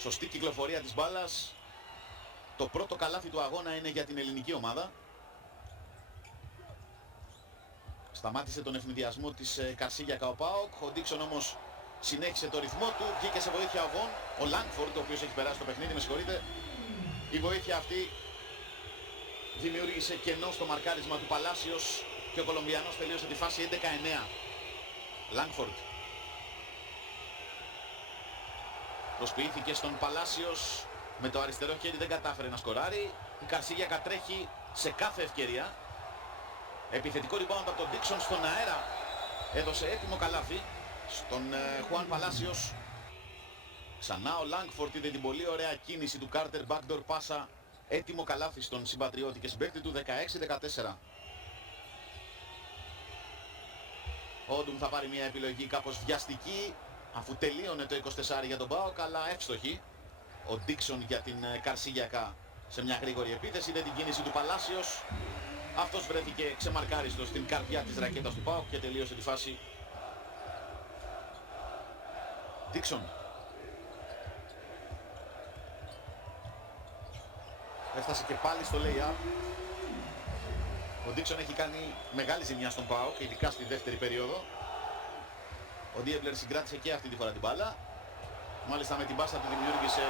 Σωστή κυκλοφορία της μπάλας. Το πρώτο καλάθι του αγώνα είναι για την ελληνική ομάδα. Σταμάτησε τον ευνηδιασμό της Καρσίγιακα ο ΠΑΟΚ. Ο Ντίξον όμως συνέχισε το ρυθμό του. Βγήκε σε βοήθεια ο Βον. Ο Λάνγκφορντ, ο οποίος έχει περάσει το παιχνίδι, με συγχωρείτε. Η βοήθεια αυτή δημιούργησε κενό στο μαρκάρισμα του Παλάσιος και ο Κολομβιανός τελείωσε τη φάση 11-9. Λάνγκφορντ. Προσποιήθηκε στον Παλάσιος. Με το αριστερό χέρι δεν κατάφερε να σκοράρει. Η Καρσίγιακα τρέχει σε κάθε ευκαιρία. Επιθετικό rebound από τον Ντίξον στον αέρα. Έδωσε έτοιμο καλάθι στον Χουάν Παλάσιος. Ξανά ο Λάνγκφορντ είδε την πολύ ωραία κίνηση του Κάρτερ. Backdoor πάσα. Έτοιμο καλάθι στον συμπατριώτη και συμπαίκτη του 16-14. Ο Όντουμ θα πάρει μια επιλογή κάπως βιαστική, αφού τελείωνε το 24 για τον ΠΑΟΚ, αλλά εύστοχη. Ο Ντίξον για την Καρσίγιακα σε μια γρήγορη επίθεση, είδε την κίνηση του Παλάσιος. Αυτός βρέθηκε ξεμαρκάριστος στην καρδιά της ρακέτας του ΠΑΟΚ και τελείωσε τη φάση. Ντίξον. Έφτασε και πάλι στο lay-up. Ο Ντίξον έχει κάνει μεγάλη ζημιά στον ΠΑΟΚ, ειδικά στη δεύτερη περίοδο. Ο Ντίεμπλερ συγκράτησε και αυτή τη φορά την μπάλα. Μάλιστα με την πάσα του δημιούργησε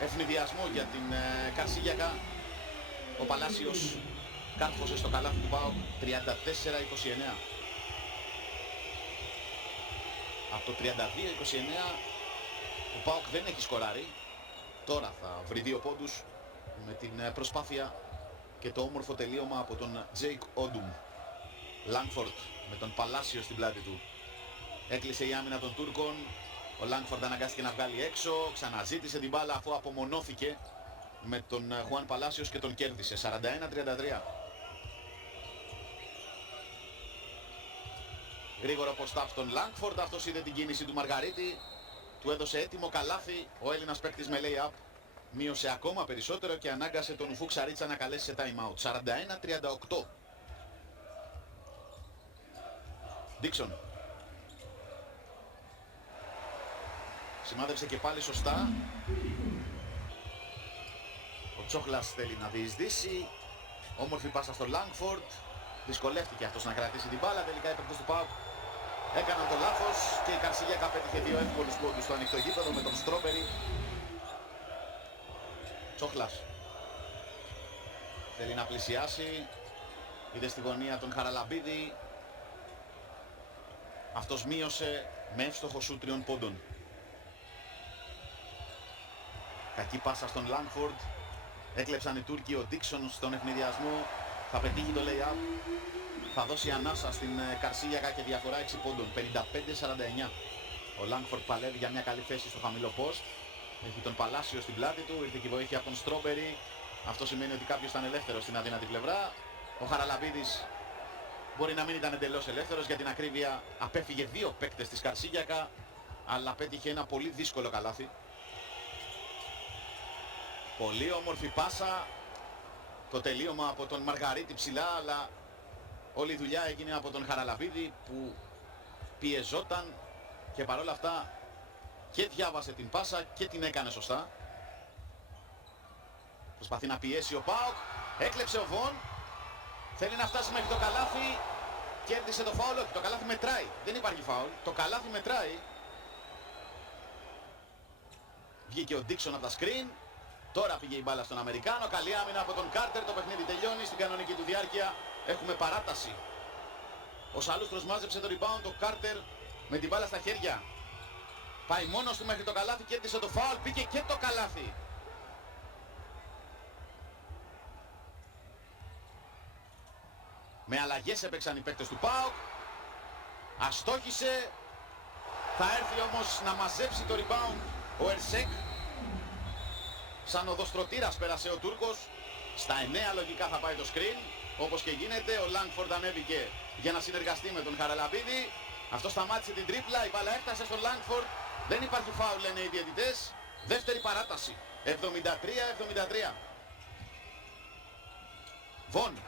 ευνηδιασμό για την Καρσίγιακα. Ο Παλάσιος κάρφωσε στο καλάθι του ΠΑΟΚ 34-29. Από το 32-29 ο ΠΑΟΚ δεν έχει σκοράρει. Τώρα θα βρει 2 πόντους με την προσπάθεια και το όμορφο τελείωμα από τον Τζέικ Όντουμ. Λάνγκφορντ με τον Παλάσιο στην πλάτη του. Έκλεισε η άμυνα των Τούρκων. Ο Λάνγκφορντ αναγκάστηκε να βγάλει έξω. Ξαναζήτησε την μπάλα αφού απομονώθηκε με τον Χουάν Παλάσιος και τον κέρδισε. 41-33. Γρήγορο post-up στον Λάνγκφορντ. Αυτός είδε την κίνηση του Μαργαρίτη. Του έδωσε έτοιμο καλάθι. Ο Έλληνας παίκτης με lay-up μείωσε ακόμα περισσότερο και ανάγκασε τον Ουφού Ξαρίτσα να καλέσει σε time out. 41-38. Ντίξον. Σημάδεψε και πάλι σωστά. Ο Τσόχλας θέλει να διεισδύσει. Όμορφη πάσα στο Λάνγκφορντ. Δυσκολεύτηκε αυτός να κρατήσει την μπάλα. Τελικά οι παίκτες του ΠΑΟΚ έκαναν το λάθος και η Καρσίγιακα πέτυχε 2 εύκολους πόντους στο ανοιχτό γήπεδο με τον Στρόμπερι. Τσόχλας θέλει να πλησιάσει. Είδε στη γωνία τον Χαραλαμπίδη. Αυτός μείωσε με εύστοχο σουτ 3 πόντων. Κακή πάσα στον Λάνγκφορντ. Έκλεψαν οι Τούρκοι. Ο Ντίξον στον ευνηδιασμό θα πετύχει το lay-up. Θα δώσει ανάσα στην Καρσίγιακα και διαφορά 6 πόντων. 55-49. Ο Λάνγκφορντ παλεύει για μια καλή θέση στο χαμηλό post. Έχει τον Παλάσιο στην πλάτη του. Ήρθε και η βοήθεια από τον Στρόμπερι. Αυτό σημαίνει ότι κάποιος ήταν ελεύθερος στην αδύνατη πλευρά. Ο Χαραλαμπίδης μπορεί να μην ήταν εντελώς ελεύθερος. Για την ακρίβεια απέφυγε 2 παίκτες της Καρσίγιακα, αλλά πέτυχε ένα πολύ δύσκολο καλάθι. Πολύ όμορφη πάσα. Το τελείωμα από τον Μαργαρίτη ψηλά, αλλά όλη η δουλειά έγινε από τον Χαραλαμπίδη που πιεζόταν και παρόλα αυτά και διάβασε την πάσα και την έκανε σωστά. Προσπαθεί να πιέσει ο ΠΑΟΚ. Έκλεψε ο Βον. Θέλει να φτάσει μέχρι το καλάθι. Κέρδισε το φάουλ. Το καλάθι μετράει. Δεν υπάρχει φάουλ. Το καλάθι μετράει. Βγήκε ο Ντίξον από τα screen. Τώρα πήγε η μπάλα στον Αμερικάνο. Καλή άμυνα από τον Κάρτερ. Το παιχνίδι τελειώνει στην κανονική του διάρκεια. Έχουμε παράταση. Ο Σαλούστρος μάζεψε το rebound. Ο Κάρτερ με την μπάλα στα χέρια. Πάει μόνος του μέχρι το καλάθι. Κέρδισε το φάουλ. Πήγε και το καλάθι. Με αλλαγές έπαιξαν οι παίκτες του ΠΑΟΚ. Αστόχησε. Θα έρθει όμως να μαζέψει το rebound ο Ερσέκ. Σαν οδοστρωτήρας πέρασε ο Τούρκος. Στα 9 λογικά θα πάει το screen. Όπως και γίνεται, ο Λάνγκφορντ ανέβηκε για να συνεργαστεί με τον Χαραλαμπίδη. Αυτό σταμάτησε την τρίπλα. Η μπάλα έφτασε στον Λάνγκφορντ. Δεν υπάρχει φάουλ, λένε οι διαιτητές. Δεύτερη παράταση. 73-73. Βον.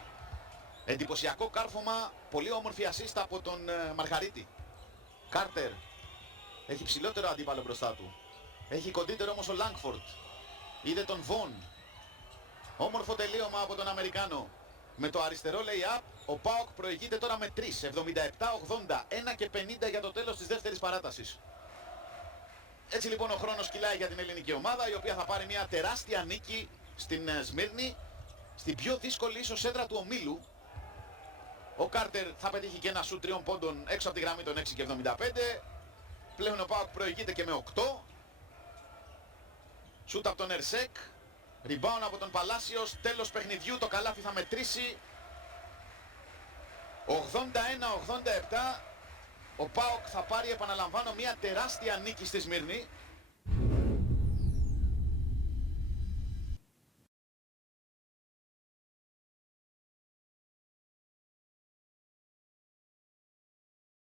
Εντυπωσιακό κάρφωμα. Πολύ όμορφη assist από τον Μαργαρίτη. Κάρτερ. Έχει ψηλότερο αντίπαλο μπροστά του. Έχει κοντύτερο όμως ο Λάνγκφορντ. Είδε τον Βον. Όμορφο τελείωμα από τον Αμερικάνο. Με το αριστερό lay-up ο ΠΑΟΚ προηγείται τώρα με 3. 77-80. 1 και 50 για το τέλος της δεύτερης παράτασης. Έτσι λοιπόν ο χρόνος κυλάει για την ελληνική ομάδα, η οποία θα πάρει μια τεράστια νίκη στην Σμύρνη, στην πιο δύσκολη ίσως έδρα του ομίλου. Ο Κάρτερ θα πετύχει και ένα σουτ 3 πόντων έξω από τη γραμμή των 6 και 75. Πλέον ο ΠΑΟΚ προηγείται και με 8. Σουτ από τον Ερσέκ. Rebound από τον Παλάσιος. Τέλος παιχνιδιού, το καλάθι θα μετρήσει. 81-87. Ο ΠΑΟΚ θα πάρει, επαναλαμβάνω, μια τεράστια νίκη στη Σμύρνη.